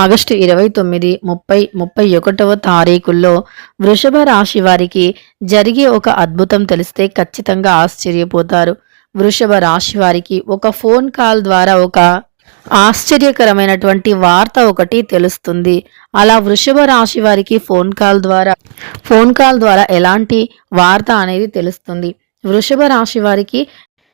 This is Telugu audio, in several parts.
ఆగస్టు ఇరవై తొమ్మిది ముప్పై ముప్పై ఒకటవ తారీఖుల్లో వృషభ రాశి వారికి జరిగే ఒక అద్భుతం తెలిస్తే ఖచ్చితంగా ఆశ్చర్యపోతారు. వృషభ రాశి వారికి ఒక ఫోన్ కాల్ ద్వారా ఒక ఆశ్చర్యకరమైనటువంటి వార్త ఒకటి తెలుస్తుంది. అలా వృషభ రాశి వారికి ఫోన్ కాల్ ద్వారా ఫోన్ కాల్ ద్వారా ఎలాంటి వార్త అనేది తెలుస్తుంది? వృషభ రాశి వారికి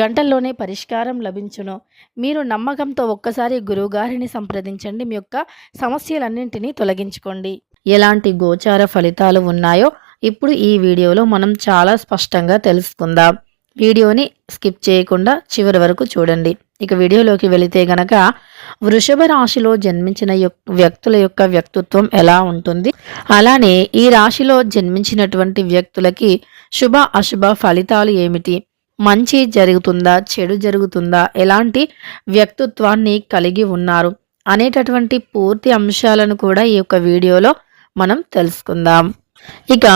గంటల్లోనే పరిష్కారం లభించును. మీరు నమ్మకంతో ఒక్కసారి గురువుగారిని సంప్రదించండి. మీ యొక్క సమస్యలన్నింటినీ తొలగించుకోండి. ఎలాంటి గోచార ఫలితాలు ఉన్నాయో ఇప్పుడు ఈ వీడియోలో మనం చాలా స్పష్టంగా తెలుసుకుందాం. వీడియోని స్కిప్ చేయకుండా చివరి వరకు చూడండి. ఇక వీడియోలోకి వెళితే గనక వృషభ రాశిలో జన్మించిన వ్యక్తుల యొక్క వ్యక్తిత్వం ఎలా ఉంటుంది? అలానే ఈ రాశిలో జన్మించినటువంటి వ్యక్తులకి శుభ అశుభ ఫలితాలు ఏమిటి? మంచి జరుగుతుందా చెడు జరుగుతుందా ఎలాంటి వ్యక్తిత్వాన్ని కలిగి ఉన్నారు అనేటటువంటి పూర్తి అంశాలను కూడా ఈ యొక్క వీడియోలో మనం తెలుసుకుందాం. ఇక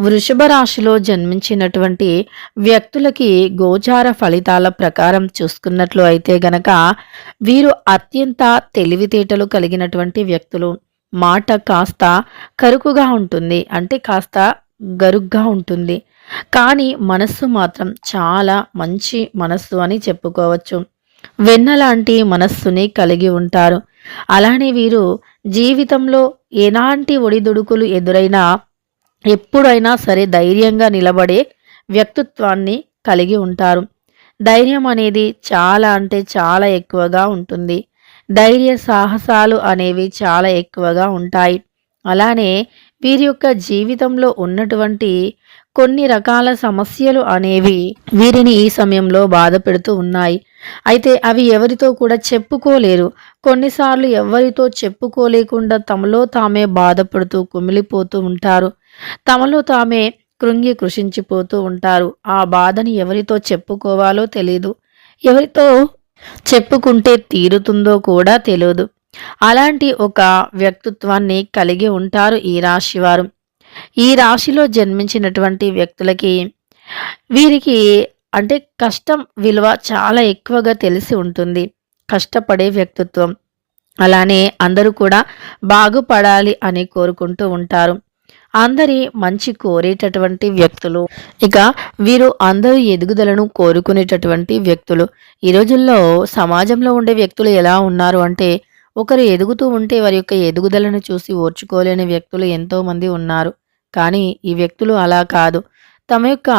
వృషభ రాశిలో జన్మించినటువంటి వ్యక్తులకి గోచార ఫలితాల ప్రకారం చూసుకున్నట్లు అయితే గనక వీరు అత్యంత తెలివితేటలు కలిగినటువంటి వ్యక్తులు. మాట కాస్త కరుకుగా ఉంటుంది. అంటే కాస్త గరుగ్గా ఉంటుంది. కానీ మనస్సు మాత్రం చాలా మంచి మనస్సు అని చెప్పుకోవచ్చు. వెన్నలాంటి మనస్సుని కలిగి ఉంటారు. అలానే వీరు జీవితంలో ఎలాంటి ఒడిదుడుకులు ఎదురైనా ఎప్పుడైనా సరే ధైర్యంగా నిలబడే వ్యక్తిత్వాన్ని కలిగి ఉంటారు. ధైర్యం అనేది చాలా అంటే చాలా ఎక్కువగా ఉంటుంది. ధైర్య సాహసాలు అనేవి చాలా ఎక్కువగా ఉంటాయి. అలానే వీరి యొక్క జీవితంలో ఉన్నటువంటి కొన్ని రకాల సమస్యలు అనేవి వీరిని ఈ సమయంలో బాధ పెడుతూ ఉన్నాయి. అయితే అవి ఎవరితో కూడా చెప్పుకోలేరు. కొన్నిసార్లు ఎవరితో చెప్పుకోలేకుండా తమలో తామే బాధపడుతూ కుమిలిపోతూ ఉంటారు. తమలో తామే కృంగి కృషించిపోతూ ఉంటారు. ఆ బాధని ఎవరితో చెప్పుకోవాలో తెలియదు ఎవరితో చెప్పుకుంటే తీరుతుందో కూడా తెలియదు అలాంటి ఒక వ్యక్తిత్వాన్ని కలిగి ఉంటారు ఈ రాశివారు. ఈ రాశిలో జన్మించినటువంటి వ్యక్తులకి వీరికి అంటే కష్టం విలువ చాలా ఎక్కువగా తెలిసి ఉంటుంది. కష్టపడే వ్యక్తిత్వం. అలానే అందరూ కూడా బాగుపడాలి అని కోరుకుంటూ ఉంటారు. అందరి మంచి కోరేటటువంటి వ్యక్తులు. ఇక వీరు అందరూ ఎదుగుదలను కోరుకునేటటువంటి వ్యక్తులు. ఈ రోజుల్లో సమాజంలో ఉండే వ్యక్తులు ఎలా ఉన్నారు అంటే ఒకరు ఎదుగుతూ ఉంటే వారి యొక్క ఎదుగుదలను చూసి ఓర్చుకోలేని వ్యక్తులు ఎంతోమంది ఉన్నారు. కానీ ఈ వ్యక్తులు అలా కాదు. తమ యొక్క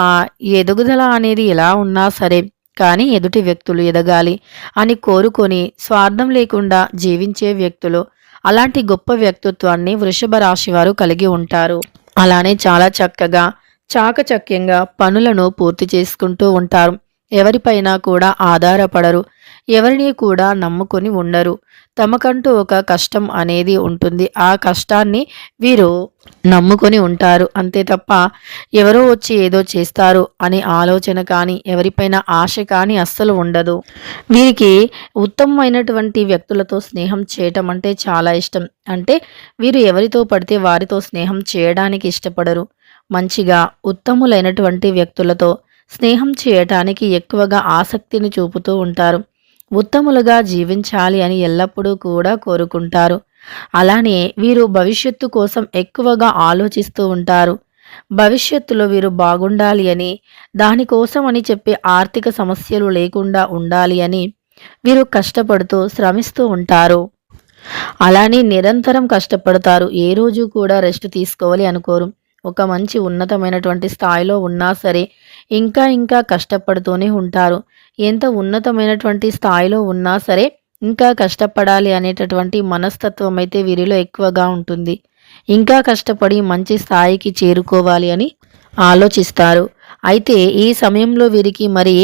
ఎదుగుదల అనేది ఎలా ఉన్నా సరే కానీ ఎదుటి వ్యక్తులు ఎదగాలి అని కోరుకొని స్వార్థం లేకుండా జీవించే వ్యక్తులు అలాంటి గొప్ప వ్యక్తిత్వాన్ని వృషభ రాశి వారు కలిగి ఉంటారు. అలానే చాలా చక్కగా చాకచక్యంగా పనులను పూర్తి చేసుకుంటూ ఉంటారు. ఎవరిపైనా కూడా ఆధారపడరు. ఎవరిని కూడా నమ్ముకొని ఉండరు. తమకంటూ ఒక కష్టం అనేది ఉంటుంది. ఆ కష్టాన్ని వీరు నమ్ముకొని ఉంటారు. అంతే తప్ప ఎవరో వచ్చి ఏదో చేస్తారు అనే ఆలోచన కానీ ఎవరిపైన ఆశ కానీ అస్సలు ఉండదు. వీరికి ఉత్తమమైనటువంటి వ్యక్తులతో స్నేహం చేయటం అంటే చాలా ఇష్టం. అంటే వీరు ఎవరితో పడితే వారితో స్నేహం చేయడానికి ఇష్టపడరు. మంచిగా ఉత్తములైనటువంటి వ్యక్తులతో స్నేహం చేయటానికి ఎక్కువగా ఆసక్తిని చూపుతూ ఉంటారు. ఉత్తములుగా జీవించాలి అని ఎల్లప్పుడూ కూడా కోరుకుంటారు. అలానే వీరు భవిష్యత్తు కోసం ఎక్కువగా ఆలోచిస్తూ ఉంటారు. భవిష్యత్తులో వీరు బాగుండాలి అని దానికోసం అని చెప్పి ఆర్థిక సమస్యలు లేకుండా ఉండాలి అని వీరు కష్టపడుతూ శ్రమిస్తూ ఉంటారు. అలానే నిరంతరం కష్టపడతారు. ఏ రోజు కూడా రెస్ట్ తీసుకోవాలి అనుకోరు. ఒక మంచి ఉన్నతమైనటువంటి స్థాయిలో ఉన్నా సరే ఇంకా ఇంకా కష్టపడుతూనే ఉంటారు. ఎంత ఉన్నతమైనటువంటి స్థాయిలో ఉన్నా సరే ఇంకా కష్టపడాలి అనేటటువంటి మనస్తత్వం అయితే వీరిలో ఎక్కువగా ఉంటుంది. ఇంకా కష్టపడి మంచి స్థాయికి చేరుకోవాలి అని ఆలోచిస్తారు. అయితే ఈ సమయంలో వీరికి మరి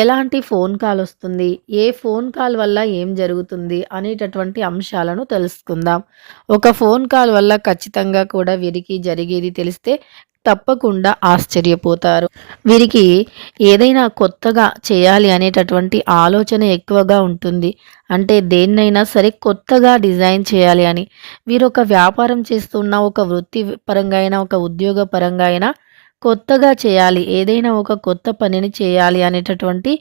ఎలాంటి ఫోన్ కాల్ వస్తుంది? ఏ ఫోన్ కాల్ వల్ల ఏం జరుగుతుంది? అనేటటువంటి అంశాలను తెలుసుకుందాం. ఒక ఫోన్ కాల్ వల్ల ఖచ్చితంగా కూడా వీరికి జరిగేది తెలిస్తే తప్పకుండా ఆశ్చర్యపోతారు. వీరికి ఏదైనా కొత్తగా చేయాలి అనేటటువంటి ఆలోచన ఎక్కువగా ఉంటుంది. అంటే దేన్నైనా సరే కొత్తగా డిజైన్ చేయాలి అని. వీరు ఒక వ్యాపారం చేస్తున్న ఒక వృత్తి పరంగా అయినా ఒక ఉద్యోగ పరంగా అయినా కొత్తగా చేయాలి. ఏదైనా ఒక కొత్త పనిని చేయాలి అనేటటువంటి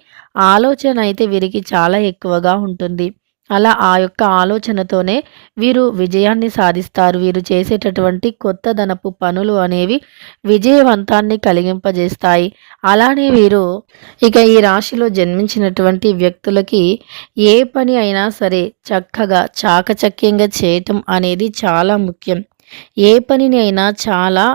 ఆలోచన అయితే వీరికి చాలా ఎక్కువగా ఉంటుంది. అలా ఆ యొక్క ఆలోచనతోనే వీరు విజయాన్ని సాధిస్తారు. వీరు చేసేటటువంటి కొత్తదనపు పనులు అనేవి విజయవంతాన్ని కలిగింపజేస్తాయి. అలానే వీరు ఇక ఈ రాశిలో జన్మించినటువంటి వ్యక్తులకి ఏ పని అయినా సరే చక్కగా చాకచక్యంగా చేయటం అనేది చాలా ముఖ్యం. ఏ పనిని అయినా చాలా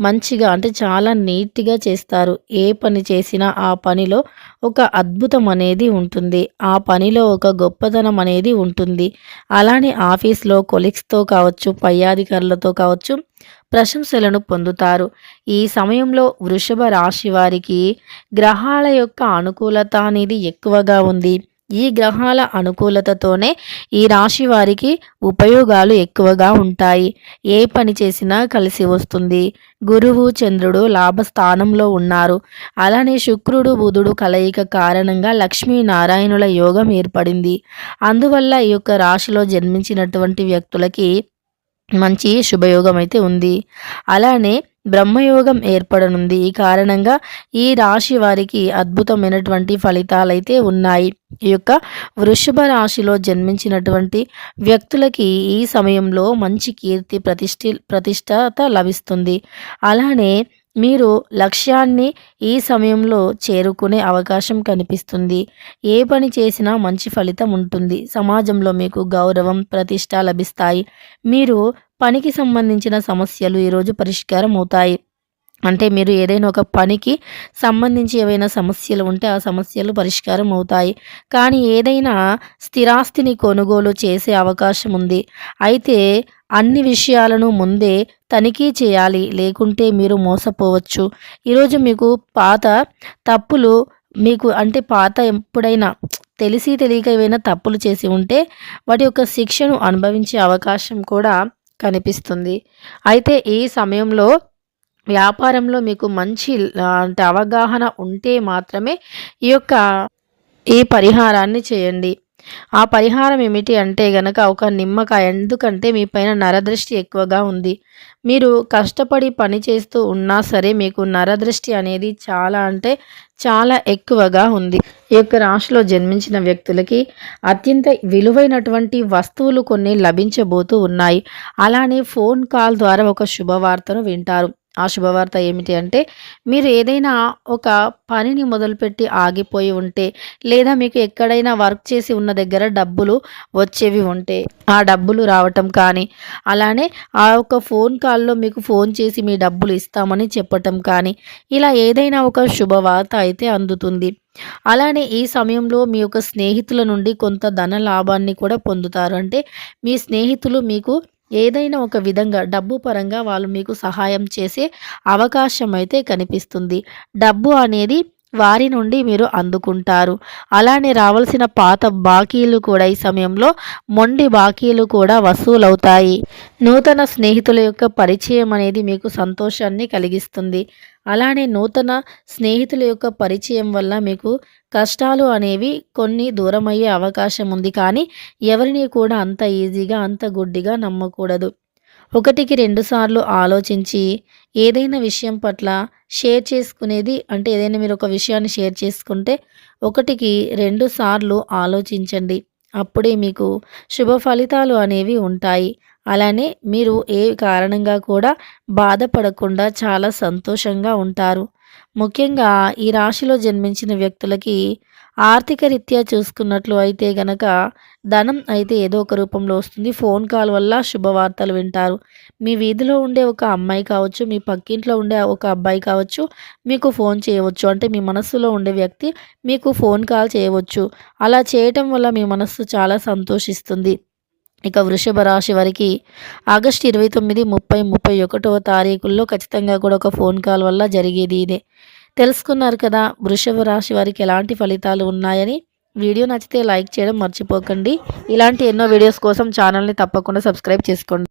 మంచిగా అంటే చాలా నీట్గా చేస్తారు. ఏ పని చేసినా ఆ పనిలో ఒక అద్భుతం అనేది ఉంటుంది. ఆ పనిలో ఒక గొప్పతనం అనేది ఉంటుంది. అలానే ఆఫీస్లో కొలీగ్స్తో కావచ్చు పై అధికారులతో కావచ్చు ప్రశంసలను పొందుతారు. ఈ సమయంలో వృషభ రాశి వారికి గ్రహాల యొక్క అనుకూలత అనేది ఎక్కువగా ఉంది. ఈ గ్రహాల అనుకూలతతోనే ఈ రాశి వారికి ఉపయోగాలు ఎక్కువగా ఉంటాయి. ఏ పని చేసినా కలిసి వస్తుంది. గురువు చంద్రుడు లాభస్థానంలో ఉన్నారు. అలానే శుక్రుడు బుధుడు కలయిక కారణంగా లక్ష్మీనారాయణుల యోగం ఏర్పడింది. అందువల్ల ఈ యొక్క రాశిలో జన్మించినటువంటి వ్యక్తులకి మంచి శుభయోగం అయితే ఉంది. అలానే బ్రహ్మయోగం ఏర్పడనుంది. ఈ కారణంగా ఈ రాశి వారికి అద్భుతమైనటువంటి ఫలితాలైతే ఉన్నాయి. ఈ యొక్క వృషభ రాశిలో జన్మించినటువంటి వ్యక్తులకి ఈ సమయంలో మంచి కీర్తి ప్రతిష్ఠి ప్రతిష్టత లభిస్తుంది. అలానే మీరు లక్ష్యాన్ని ఈ సమయంలో చేరుకునే అవకాశం కనిపిస్తుంది. ఏ పని చేసినా మంచి ఫలితం ఉంటుంది. సమాజంలో మీకు గౌరవం ప్రతిష్ట లభిస్తాయి. మీరు పనికి సంబంధించిన సమస్యలు ఈరోజు పరిష్కారం అవుతాయి. అంటే మీరు ఏదైనా ఒక పనికి సంబంధించి ఏవైనా సమస్యలు ఉంటే ఆ సమస్యలు పరిష్కారం అవుతాయి. కానీ ఏదైనా స్థిరాస్తిని కొనుగోలు చేసే అవకాశం ఉంది. అయితే అన్ని విషయాలను ముందే తనిఖీ చేయాలి లేకుంటే మీరు మోసపోవచ్చు. ఈరోజు మీకు పాత తప్పులు మీకు అంటే పాత ఎప్పుడైనా తెలిసి తెలియక ఏవైనా తప్పులు చేసి ఉంటే వాటి యొక్క శిక్షను అనుభవించే అవకాశం కూడా కనిపిస్తుంది. అయితే ఈ సమయంలో వ్యాపారంలో మీకు మంచి అంటే అవగాహన ఉంటే మాత్రమే ఈ యొక్క ఈ పరిహారాన్ని చేయండి. ఆ పరిహారం ఏమిటి అంటే గనక ఒక నిమ్మకాయ ఎందుకంటే మీ పైన నరదృష్టి ఎక్కువగా ఉంది. మీరు కష్టపడి పని చేస్తూ ఉన్నా సరే మీకు నరదృష్టి అనేది చాలా అంటే చాలా ఎక్కువగా ఉంది. ఈ యొక్క రాశిలో జన్మించిన వ్యక్తులకి అత్యంత విలువైనటువంటి వస్తువులు కొన్ని లభించబోతూ ఉన్నాయి. అలానే ఫోన్ కాల్ ద్వారా ఒక శుభవార్తను వింటారు. ఆ శుభవార్త ఏమిటి అంటే మీరు ఏదైనా ఒక పనిని మొదలుపెట్టి ఆగిపోయి ఉంటే లేదా మీకు ఎక్కడైనా వర్క్ చేసి ఉన్న దగ్గర డబ్బులు వచ్చేవి ఉంటే ఆ డబ్బులు రావటం కానీ అలానే ఆ ఒక ఫోన్ కాల్లో మీకు ఫోన్ చేసి మీ డబ్బులు ఇస్తామని చెప్పటం కానీ ఇలా ఏదైనా ఒక శుభవార్త అయితే అందుతుంది. అలానే ఈ సమయంలో మీ యొక్క స్నేహితుల నుండి కొంత ధన లాభాన్ని కూడా పొందుతారు. అంటే మీ స్నేహితులు మీకు ఏదైనా ఒక విధంగా డబ్బు పరంగా వాళ్ళు మీకు సహాయం చేసే అవకాశం అయితే కనిపిస్తుంది. డబ్బు అనేది వారి నుండి మీరు అందుకుంటారు. అలానే రావాల్సిన పాత బాకీలు కూడా ఈ సమయంలో మొండి బాకీలు కూడా వసూలవుతాయి. నూతన స్నేహితుల యొక్క పరిచయం అనేది మీకు సంతోషాన్ని కలిగిస్తుంది. అలానే నూతన స్నేహితుల యొక్క పరిచయం వల్ల మీకు కష్టాలు అనేవి కొన్ని దూరమయ్యే అవకాశం ఉంది. కానీ ఎవరిని కూడా అంత ఈజీగా అంత గుడ్డిగా నమ్మకూడదు. ఒకటికి రెండుసార్లు ఆలోచించి ఏదైనా విషయం పట్ల షేర్ చేసుకునేది అంటే ఏదైనా మీరు ఒక విషయాన్ని షేర్ చేసుకుంటే ఒకటికి రెండు సార్లు ఆలోచించండి. అప్పుడే మీకు శుభ ఫలితాలు అనేవి ఉంటాయి. అలానే మీరు ఏ కారణంగా కూడా బాధపడకుండా చాలా సంతోషంగా ఉంటారు. ముఖ్యంగా ఈ రాశిలో జన్మించిన వ్యక్తులకి ఆర్థిక రీత్యా చూసుకున్నట్లు అయితే గనక ధనం అయితే ఏదో ఒక రూపంలో వస్తుంది. ఫోన్ కాల్ వల్ల శుభవార్తలు వింటారు. మీ వీధిలో ఉండే ఒక అమ్మాయి కావచ్చు మీ పక్కింట్లో ఉండే ఒక అబ్బాయి కావచ్చు మీకు ఫోన్ చేయవచ్చు. అంటే మీ మనస్సులో ఉండే వ్యక్తి మీకు ఫోన్ కాల్ చేయవచ్చు. అలా చేయటం వల్ల మీ మనస్సు చాలా సంతోషిస్తుంది. ఇక వృషభ రాశి వారికి ఆగస్టు ఇరవై తొమ్మిది ముప్పై ముప్పై ఒకటవ తారీఖుల్లో ఖచ్చితంగా కూడా ఒక ఫోన్ కాల్ వల్ల జరిగేది ఇదే. తెలుసుకున్నారు కదా వృషభ రాశి వారికి ఎలాంటి ఫలితాలు ఉన్నాయని? వీడియో నచ్చితే లైక్ చేయడం మర్చిపోకండి. ఇలాంటి ఎన్నో వీడియోస్ కోసం ఛానల్ని తప్పకుండా సబ్స్క్రైబ్ చేసుకోండి.